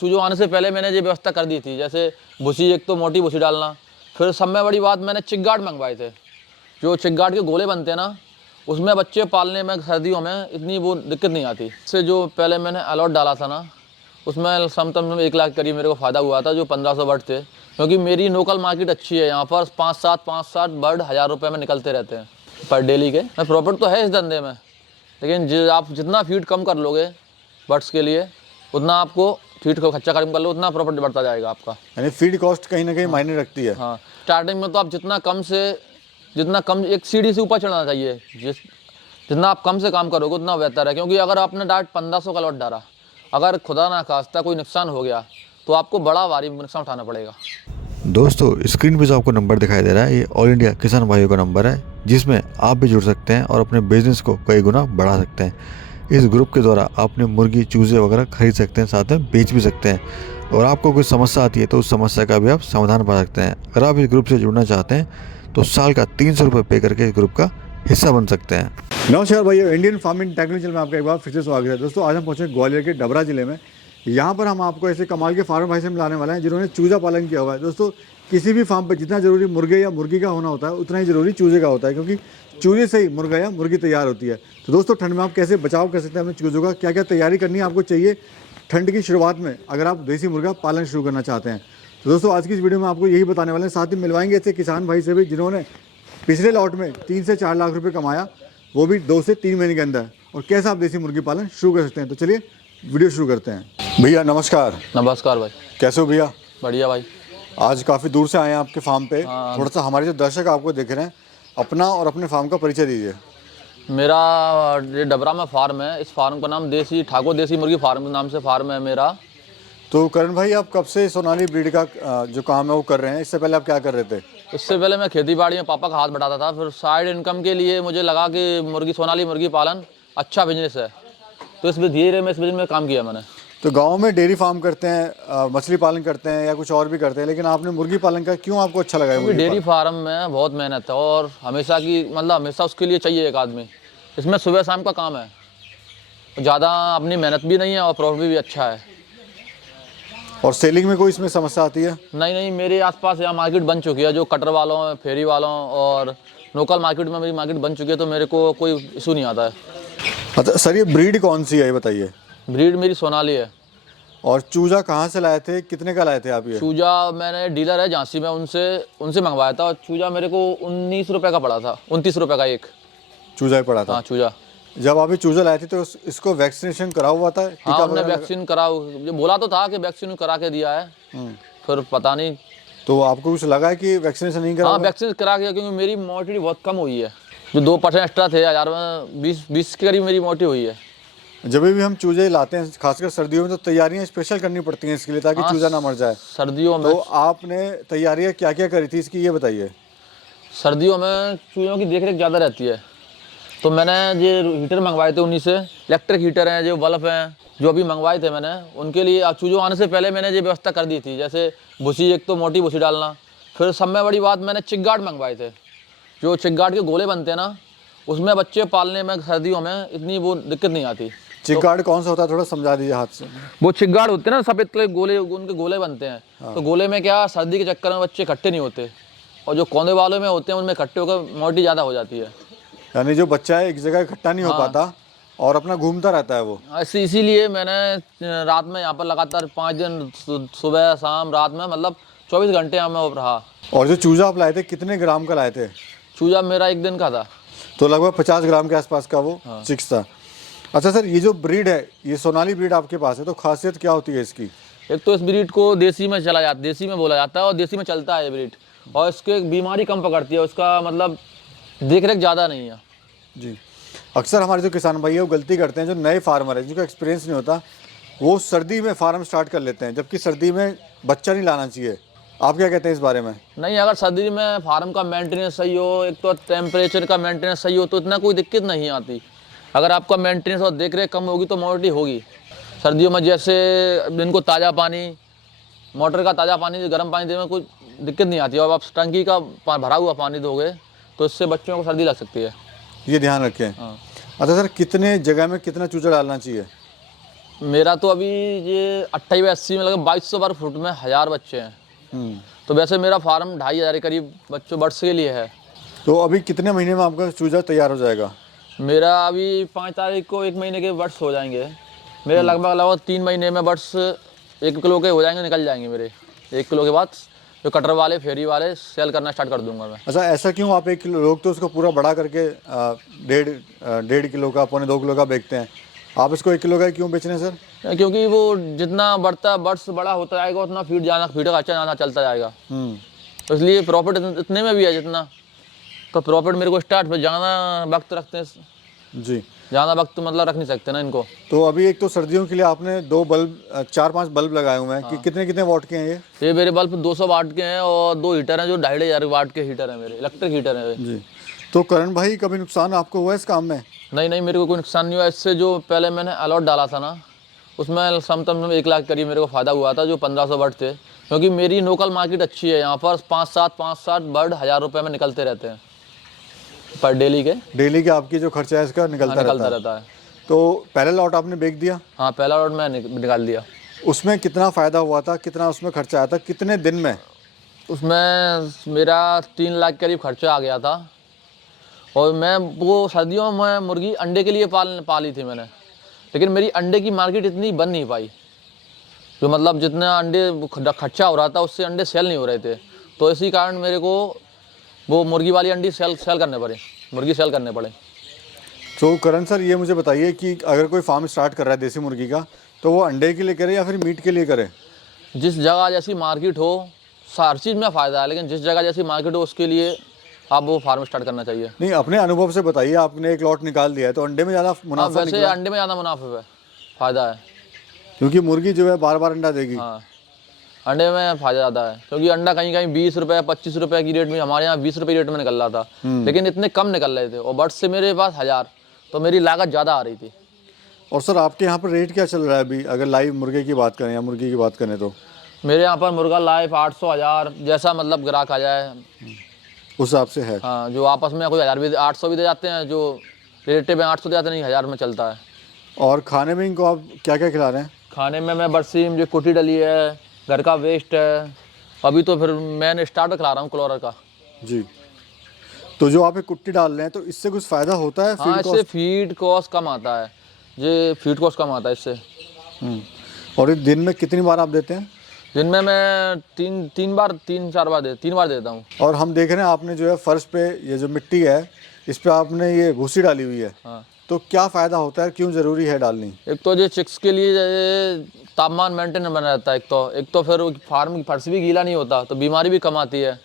चूजों आने से पहले मैंने ये व्यवस्था कर दी थी, जैसे भूसी, एक तो मोटी भूसी डालना। फिर सब में बड़ी बात, मैंने चिकगार्ड मंगवाए थे। जो चिकगार्ड के गोले बनते हैं ना, उसमें बच्चे पालने में सर्दियों में इतनी वो दिक्कत नहीं आती। इससे जो पहले मैंने अलॉट डाला था ना, उसमें समतम 1 लाख करीब मेरे को फ़ायदा हुआ था, जो 1500 बर्ड थे। क्योंकि मेरी लोकल मार्केट अच्छी है, यहाँ पर 5-7 बर्ड 1000 रुपये में निकलते रहते हैं पर डेली के। मैं प्रॉफिट तो है इस धंधे में, लेकिन आप जितना फीड कम कर लोगे बर्ड्स के लिए, उतना आपको फीड को खर्चा कम कर लो, उतना प्रॉफिट बढ़ता जाएगा आपका। यानी फीड कॉस्ट कहीं ना कहीं मायने रखती है। हाँ, स्टार्टिंग में तो आप जितना कम एक सीढ़ी से ऊपर चढ़ना चाहिए। जितना आप कम से काम करोगे उतना बेहतर है। क्योंकि अगर आपने डायरेक्ट 1500 का लॉट डाला, अगर खुदा ना खास्ता कोई नुकसान हो गया तो आपको बड़ा भारी नुकसान उठाना पड़ेगा। दोस्तों, स्क्रीन पे जो आपको नंबर दिखाई दे रहा है, ये ऑल इंडिया किसान भाइयों का नंबर है, जिसमें आप भी जुड़ सकते हैं और अपने बिजनेस को कई गुना बढ़ा सकते हैं। इस ग्रुप के द्वारा आपने मुर्गी, चूजे वगैरह खरीद सकते हैं, साथ में बेच भी सकते हैं। और आपको कोई समस्या आती है तो उस समस्या का भी आप समाधान पा सकते हैं। अगर आप इस ग्रुप से जुड़ना चाहते हैं तो साल का 300 रुपये पे करके इस ग्रुप का हिस्सा बन सकते हैं। नमस्कार भैया, इंडियन फार्मिंग टेक्निकल चैनल में आपका एक बार फिर से स्वागत है। दोस्तों, आज हम पहुंचे ग्वालियर के डबरा जिले में। यहाँ पर हम आपको ऐसे कमाल के फार्म भाई से मिलाने वाले हैं जिन्होंने चूजा पालन किया हुआ है। दोस्तों, किसी भी फार्म पर जितना जरूरी मुर्गे या मुर्गी का होना होता है, उतना ही जरूरी चूजे का होता है, क्योंकि चूजे से ही मुर्गा या मुर्गी तैयार होती है। तो दोस्तों, ठंड में आप कैसे बचाव कर सकते हैं अपने चूजों का, क्या क्या तैयारी करनी है आपको चाहिए ठंड की शुरुआत में, अगर आप देसी मुर्गा पालन शुरू करना चाहते हैं। तो दोस्तों, आज की इस वीडियो में आपको यही बताने वाले हैं। साथ ही मिलवाएंगे ऐसे किसान भाई से भी जिन्होंने पिछले लॉट में 3 से 4 लाख रुपये कमाया, वो भी 2 से 3 महीने के अंदर, और कैसे आप देसी मुर्गी पालन शुरू कर सकते हैं। तो चलिए वीडियो शुरू करते हैं। भैया नमस्कार। नमस्कार भाई। कैसे हो भैया? बढ़िया भाई। आज काफ़ी दूर से आए हैं आपके फार्म पे। हाँ। थोड़ा सा हमारे जो दर्शक आपको देख रहे हैं, अपना और अपने फार्म का परिचय दीजिए। मेरा ये डबरा में फार्म है। इस फार्म का नाम ठाकुर देसी मुर्गी फार्म के नाम से फार्म है मेरा। तो करण भाई, आप कब से सोनाली ब्रीड का जो काम है वो कर रहे हैं? इससे पहले आप क्या कर रहे थे? इससे पहले मैं खेती बाड़ी में पापा का हाथ बटाता था। फिर साइड इनकम के लिए मुझे लगा कि सोनाली मुर्गी पालन अच्छा बिजनेस है, तो इस धीरे मैं इस बिजनेस में काम किया मैंने। तो गांव में डेयरी फार्म करते हैं, मछली पालन करते हैं या कुछ और भी करते हैं, लेकिन आपने मुर्गी पालन का क्यों आपको अच्छा लगा? क्योंकि डेयरी फार्म में बहुत मेहनत है और हमेशा उसके लिए चाहिए एक आदमी। इसमें सुबह शाम का काम है, ज़्यादा अपनी मेहनत भी नहीं है और प्रॉफिट भी अच्छा है। और सेलिंग में कोई इसमें समस्या आती है? नहीं, मेरे आसपास यहाँ मार्केट बन चुकी है, जो कटर वालों, फेरी वालों और लोकल मार्केट में मेरी मार्केट बन चुकी है, तो मेरे को कोई इशू नहीं आता है। अच्छा सर, ये ब्रीड कौन सी है ये बताइए? ब्रीड मेरी सोनाली है। और चूजा कहाँ से लाए थे, कितने का लाए थे आप ये? चूजा मैंने डीलर है झांसी में, उनसे मंगवाया था। और चूजा मेरे को 19 रुपये का पड़ा था, 29 रुपये का एक चूजा ही पड़ा था। हाँ, चूजा। जब आप ये चूजा लाए थे तो इसको वैक्सीनेशन करा हुआ था? हाँ, हमने वैक्सीन जो बोला तो था कि वैक्सीन करा के दिया है, फिर पता नहीं। तो आपको कुछ लगा है कि वैक्सीनेशन नहीं करा? हाँ, वैक्सीन करा के, क्योंकि मेरी मोर्टिलिटी बहुत कम हुई है। जो 2% एक्स्ट्रा थे 1000 में, 20 के करीब मेरी मोर्टी हुई है। जब भी हम चूजे लाते हैं, खासकर सर्दियों में, तो तैयारियां स्पेशल करनी पड़ती हैं इसके लिए, ताकि चूजा ना मर जाए सर्दियों में। तो आपने तैयारियां क्या क्या करी थी इसकी, ये बताइए। सर्दियों में चूजों की देखरेख ज़्यादा रहती है, तो मैंने ये हीटर मंगवाए थे उन्हीं से। इलेक्ट्रिक हीटर हैं, जो बल्ब हैं, जो अभी मंगवाए थे मैंने, उनके लिए चूजों आने से पहले मैंने ये व्यवस्था कर दी थी। जैसे भूसी, एक तो मोटी भूसी डालना। फिर सब में बड़ी बात, मैंने चिकगार्ड मंगवाए थे। जो चिकगार्ड के गोले बनते हैं ना, उसमें बच्चे पालने में सर्दियों में इतनी वो दिक्कत नहीं आती। चिकगार्ड कौन सा होता है, थोड़ा समझा दीजिए हाथ से। वो चिकगार्ड होते हैं ना, सफेद कलर के गोले, उनके गोले बनते हैं। हाँ। तो गोले में क्या, सर्दी के चक्कर में बच्चे इकट्ठे नहीं होते, और जो कोने वालों में होते हैं उनमें इकट्ठे होकर मोर्टी ज़्यादा हो जाती है। यानी जो बच्चा है एक जगह इकट्ठा नहीं हो पाता और अपना घूमता रहता है वो। इसीलिए मैंने रात में यहाँ पर लगातार 5 दिन, सुबह शाम रात में, मतलब 24 घंटे यहाँ में रहा। और जो चूजा आप लाए थे, कितने ग्राम का लाए थे? चूजा मेरा 1 दिन का था, तो लगभग 50 ग्राम के आसपास का वो चिक्स था। अच्छा सर, ये जो ब्रीड है, ये सोनाली ब्रीड आपके पास है, तो खासियत क्या होती है इसकी? एक तो इस ब्रीड को देसी में बोला जाता है, और देसी में चलता है ये ब्रीड। और इसके बीमारी कम पकड़ती है, उसका मतलब देखरेख ज़्यादा नहीं है जी। अक्सर हमारे जो किसान भाई है वो गलती करते हैं, जो नए फार्मर है, जिनका एक्सपीरियंस नहीं होता, वो सर्दी में फार्म स्टार्ट कर लेते हैं, जबकि सर्दी में बच्चा नहीं लाना चाहिए। आप क्या कहते हैं इस बारे में? नहीं, अगर सर्दी में फार्म का मेंटेनेंस सही हो, एक तो टेम्परेचर का मेंटेनेंस सही हो, तो इतना कोई दिक्कत नहीं आती। अगर आपका मेंटेनेंस और देखरेख कम होगी तो मोर्टी होगी। सर्दियों में जैसे इनको ताज़ा पानी, मोटर का ताज़ा पानी, गर्म पानी देने में कोई दिक्कत नहीं आती। और आप टंकी का भरा हुआ पानी दोगे तो इससे बच्चों को सर्दी लग सकती है, ये ध्यान रखें। हाँ। अच्छा सर, कितने जगह में कितना चूजा डालना चाहिए? मेरा तो अभी ये 2880 में लगे 2200 वर्ग फुट में 1000 बच्चे हैं। तो वैसे मेरा फार्म 2500 के करीब बच्चों बर्ड्स के लिए है। तो अभी कितने महीने में आपका चूजा तैयार हो जाएगा? मेरा अभी 5 तारीख को 1 महीने के बर्ड्स हो जाएंगे। मेरे लगभग 3 महीने में बर्ड्स 1 किलो के हो जाएंगे, निकल जाएंगे मेरे। 1 किलो के बाद जो कटर वाले फेरी वाले सेल करना स्टार्ट कर दूंगा मैं। अच्छा, ऐसा क्यों? आप 1 किलो, लोग तो उसको पूरा बड़ा करके 1.5 किलो का, 1.25 किलो का बेचते हैं। आप इसको 1 किलो का क्यों बेच रहे हैं सर? क्योंकि वो जितना बढ़ता बर्ड्स बड़ा होता जाएगा उतना फीड का खर्चा ज़्यादा चलता जाएगा। तो इसलिए प्रॉफिट इतने में भी है जितना, तो प्रॉफिट मेरे को स्टार्ट पे ज़्यादा वक्त रखते हैं जी, ज़्यादा वक्त मतलब रख नहीं सकते ना इनको। तो अभी एक तो सर्दियों के लिए आपने 2 बल्ब, 4-5 बल्ब लगाए हुए हैं कि कितने कितने वाट के हैं ये मेरे बल्ब 200 वाट के हैं और 2 हीटर हैं जो 2500 वाट के हीटर हैं, मेरे इलेक्ट्रिक हीटर हैं। जी, तो करण भाई कभी नुकसान आपको हुआ है इस काम में? नहीं, मेरे को कोई नुकसान नहीं हुआ इससे। जो पहले मैंने अलॉट डाला था ना, उसमें समतम 1 लाख करीब मेरे को फ़ायदा हुआ था, जो 1500 बर्ड थे। क्योंकि मेरी लोकल मार्केट अच्छी है, यहाँ पर 5-7 बर्ड 1000 रुपये में निकलते रहते हैं पर डेली के आपकी जो खर्चा है इसका निकलता रहता है। तो पहले लॉट आपने बेच दिया? हाँ, पहला लॉट मैं निकाल दिया। उसमें कितना फ़ायदा हुआ था, कितना उसमें खर्चा आया था, कितने दिन में? उसमें मेरा 3 लाख करीब खर्चा आ गया था। और मैं वो सर्दियों में मुर्गी अंडे के लिए पाली थी मैंने, लेकिन मेरी अंडे की मार्केट इतनी बन नहीं पाई। जो मतलब जितना अंडे खर्चा हो रहा था उससे अंडे सेल नहीं हो रहे थे। तो इसी कारण मेरे को वो मुर्गी वाली अंडी सेल करने पड़े, मुर्गी सेल करने पड़े। तो करण सर ये मुझे बताइए कि अगर कोई फार्म स्टार्ट कर रहा है देसी मुर्गी का, तो वो अंडे के लिए करे या फिर मीट के लिए करे? जिस जगह जैसी मार्केट हो, हर चीज़ में फ़ायदा है, लेकिन जिस जगह जैसी मार्केट हो उसके लिए आप वो फार्म स्टार्ट करना चाहिए। नहीं, अपने अनुभव से बताइए, आपने एक लॉट निकाल दिया है तो अंडे में ज़्यादा मुनाफा वैसे निकला? अंडे में ज़्यादा मुनाफा है, फ़ायदा है, क्योंकि मुर्गी जो है बार बार अंडा देगी। हाँ, अंडे में फ़ायदा ज़्यादा है। क्योंकि अंडा कहीं कहीं 20 रुपये 25 रुपये की रेट में, हमारे यहाँ 20 रुपये रेट में निकल रहा था, लेकिन इतने कम निकल रहे थे। और बर्ड्स से मेरे पास 1000, तो मेरी लागत ज़्यादा आ रही थी। और सर आपके यहाँ पर रेट क्या चल रहा है अभी, अगर लाइव मुर्गे की बात करें या मुर्गी की बात करें तो? मेरे यहाँ पर मुर्गा लाइव 800 1000, जैसा मतलब ग्राहक आ जाए उस हिसाब से है। हाँ, जो आपस में कोई 1000 भी 800 भी दे जाते हैं, जो रिलेटिव है 800 दे जाते हैं, नहीं 1000 में चलता है। और खाने में इनको आप क्या क्या खिला रहे हैं? खाने में मैं बरसीम, जो कुटी डली है, घर का वेस्ट है, अभी तो फिर मैंने स्टार्टर खिला रहा हूँ क्लोरर का। जी, तो जो आप एक कुट्टी डाल रहे हैं तो इससे कुछ फ़ायदा होता है? हाँ, इससे फीड कॉस्ट कम आता है, ये फीड कॉस्ट कम आता है इससे। और दिन में कितनी बार आप देते हैं? दिन में मैं 3 बार 3 बार देता हूँ। और हम देख रहे हैं आपने जो है फर्श पे ये जो मिट्टी है इस पे आपने ये भूसी डाली हुई है। हाँ, तो क्या फ़ायदा होता है, क्यों ज़रूरी है डालनी? एक तो ये चिक्स के लिए ये तापमान मेंटेन बना रहता है, एक तो फिर फार्म की फर्श भी गीला नहीं होता, तो बीमारी भी कम आती है।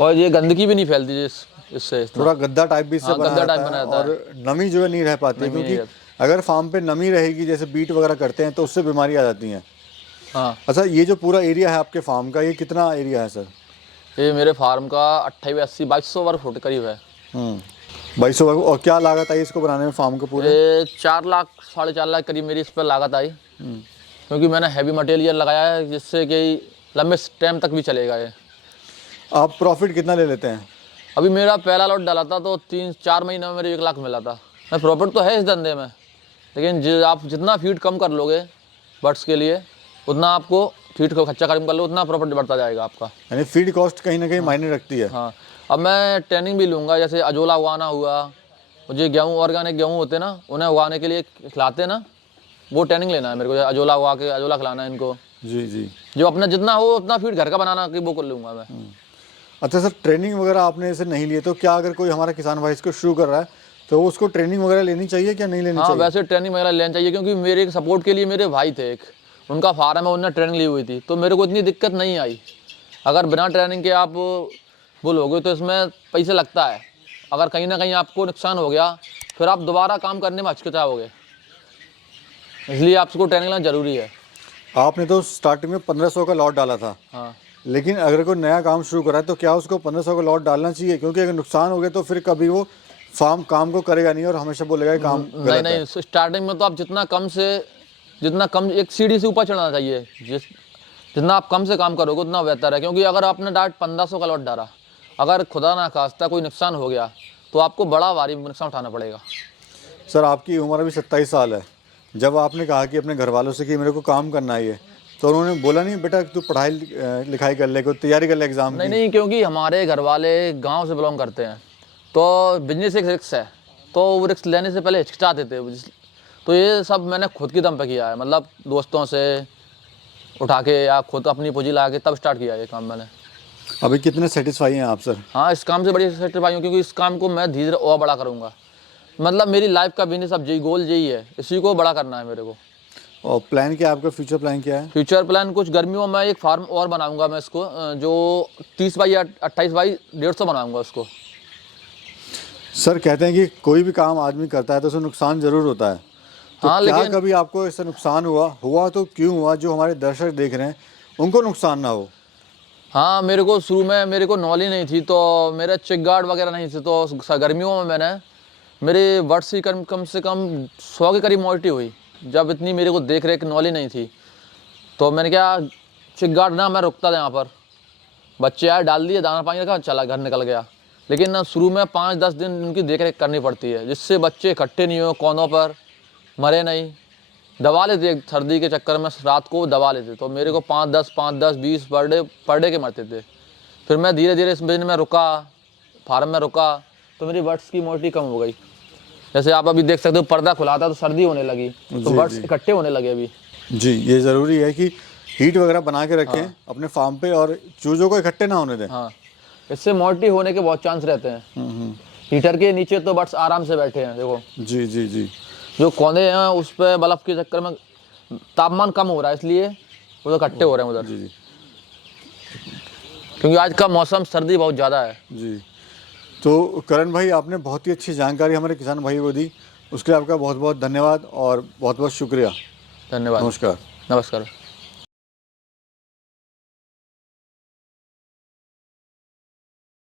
और ये गंदगी भी नहीं फैलती इससे। थोड़ा गद्दा टाइप भी इससे हाँ, बना गद्दा टाइप रहता बना है रहता है। और नमी जो है नहीं रह पाती, क्योंकि अगर फार्म पे नमी रहेगी, जैसे बीट वगैरह करते हैं, तो उससे बीमारी आ जाती हैं। हाँ, अच्छा, ये जो पूरा एरिया है आपके फार्म का, ये कितना एरिया है सर? ये मेरे फार्म का 2880-2200 वर्ग फुट करीब है। 2200 वर्ग। और क्या लागत आई इसको बनाने में फार्म को पूरे? ये 4 लाख 4.5 लाख करीब मेरी इस पर लागत आई, क्योंकि मैंने हैवी मटेरियल लगाया है जिससे कि लंबे टाइम तक भी चलेगा ये। आप प्रॉफिट कितना ले लेते हैं? अभी मेरा पहला लॉट डाला था तो 3-4 महीने में मेरे 1 लाख मिला था। मैं प्रॉफिट तो है इस धंधे में, लेकिन आप जितना फीड कम कर लोगे बर्ड्स के लिए, उतना आपको फीड को खर्चा कम कर लो, उतना प्रॉफिट बढ़ता जाएगा आपका। यानी फीड कॉस्ट कहीं ना कहीं मायने रखती है। हाँ, अब मैं ट्रेनिंग भी लूँगा, जैसे अजोला उगाना हुआ, मुझे गेहूँ ऑर्गेनिक गेहूँ होते ना, उन्हें उगाने के लिए खिलाते ना, वो ट्रेनिंग लेना है मेरे को। अजोला उगा के अजोला खिलाना है इनको। जी जी, जो अपना जितना हो उतना फीड घर का बनाना कि वो कर लूँगा मैं। अच्छा सर, ट्रेनिंग वगैरह आपने इसे नहीं लिए, तो क्या अगर कोई हमारा किसान भाई इसको शुरू कर रहा है तो उसको ट्रेनिंग वगैरह लेनी चाहिए क्या नहीं लेनी हाँ, चाहिए? वैसे ट्रेनिंग वगैरह लेनी चाहिए, क्योंकि मेरे सपोर्ट के लिए मेरे भाई थे एक, उनका फार्म है, उन्होंने ट्रेनिंग ली हुई थी, तो मेरे को इतनी दिक्कत नहीं आई। अगर बिना ट्रेनिंग के आप वो लोगे तो इसमें पैसे लगता है। अगर कहीं ना कहीं आपको नुकसान हो गया, फिर आप दोबारा काम करने में हिचकिचाओगे, इसलिए आपको ट्रेनिंग लेना ज़रूरी है। आपने तो स्टार्टिंग में 1500 का लॉट डाला था। हाँ, लेकिन अगर कोई नया काम शुरू करा है तो क्या उसको 1500 का लॉट डालना चाहिए? क्योंकि अगर नुकसान हो गया तो फिर कभी वो फार्म काम को करेगा नहीं और हमेशा बोलेगा काम गलत है। नहीं, स्टार्टिंग में तो आप जितना कम एक सीढ़ी से ऊपर चढ़ना चाहिए। जितना आप कम से काम करोगे उतना बेहतर है, क्योंकि अगर आपने डायरेक्ट 1500 का लॉट डाला, अगर खुदा ना खास्ता कोई नुकसान हो गया तो आपको बड़ा भारी नुकसान उठाना पड़ेगा। सर आपकी उम्र अभी 27 साल है, जब आपने कहा कि अपने घर वालों से कि मेरे को काम करना ही है, तो उन्होंने बोला नहीं बेटा तू पढ़ाई लिखाई कर ले, कोई तैयारी कर ले एग्ज़ाम की? नहीं, क्योंकि हमारे घर वाले गांव से बिलोंग करते हैं, तो बिजनेस एक रिस्क है, तो वो रिस्क लेने से पहले हिचकिचाते थे। तो ये सब मैंने खुद की दम पे किया है, मतलब दोस्तों से उठा के या खुद अपनी पूंजी लगा के तब स्टार्ट किया ये काम मैंने। अभी कितने सेटिस्फाई हैं आप सर? हाँ, इस काम से बड़ी सेटिस्फाई हूँ, क्योंकि इस काम को मैं धीरे धीरे और बड़ा करूँगा। मतलब मेरी लाइफ का बिजनेस अब यही गोल यही है, इसी को बड़ा करना है मेरे को। और प्लान क्या है आपका, फ्यूचर प्लान क्या है? फ्यूचर प्लान कुछ गर्मियों में एक फार्म और बनाऊंगा मैं इसको, जो 30 बाई 28 बाई 150 बनाऊंगा उसको। सर कहते हैं कि कोई भी काम आदमी करता है तो उसमें नुकसान ज़रूर होता है, तो हाँ, क्या लेकिन कभी आपको इससे नुकसान हुआ तो क्यों हुआ, जो हमारे दर्शक देख रहे हैं उनको नुकसान ना हो? हाँ, मेरे को शुरू में मेरे को नॉलेज नहीं थी, तो मेरे चेक गार्ड वगैरह नहीं थे, तो गर्मियों में मैंने मेरे वर्ष की कम से कम 100 के करीब मोर्टी हुई। जब इतनी मेरे को देख रेख नॉलेज नहीं थी, तो मैंने क्या चेक गार्ड ना मैं रुकता था यहाँ पर, बच्चे आए डाल दिए, दाना पानी रखा, चला घर निकल गया। लेकिन ना शुरू में 5-10 दिन उनकी देख रेख करनी पड़ती है, जिससे बच्चे इकट्ठे नहीं हो, कोनों पर मरे नहीं। दबा लेते एक सर्दी के चक्कर में, रात को दबा लेते, तो मेरे को 5-10 20 पर डे के मरते थे। फिर मैं धीरे धीरे इस बिजनेस में रुका, फार्म में रुका, तो मेरी बर्ड्स की मोर्टी कम हो गई। जैसे आप अभी देख सकते हो, पर्दा खुला था तो सर्दी होने लगी, तो बर्ड्स इकट्ठे होने लगे अभी। जी, ये ज़रूरी है कि हीट वगैरह बना के रखें अपने फार्म पे और चूज़ों को इकट्ठे ना होने दें। हाँ, इससे मोर्टी होने के बहुत चांस रहते हैं। हीटर के नीचे तो बर्ड्स आराम से बैठे हैं, देखो। जी जी जी। जो कोने हैं उस पर बल्ब के चक्कर में तापमान कम हो रहा है, इसलिए वो तो इकट्ठे हो रहे हैं उधर। जी जी क्योंकि आज का मौसम सर्दी बहुत ज़्यादा है। जी। तो करण भाई, आपने बहुत ही अच्छी जानकारी हमारे किसान भाई को दी, उसके लिए आपका बहुत बहुत धन्यवाद और बहुत बहुत शुक्रिया। धन्यवाद। नमस्कार। नमस्कार।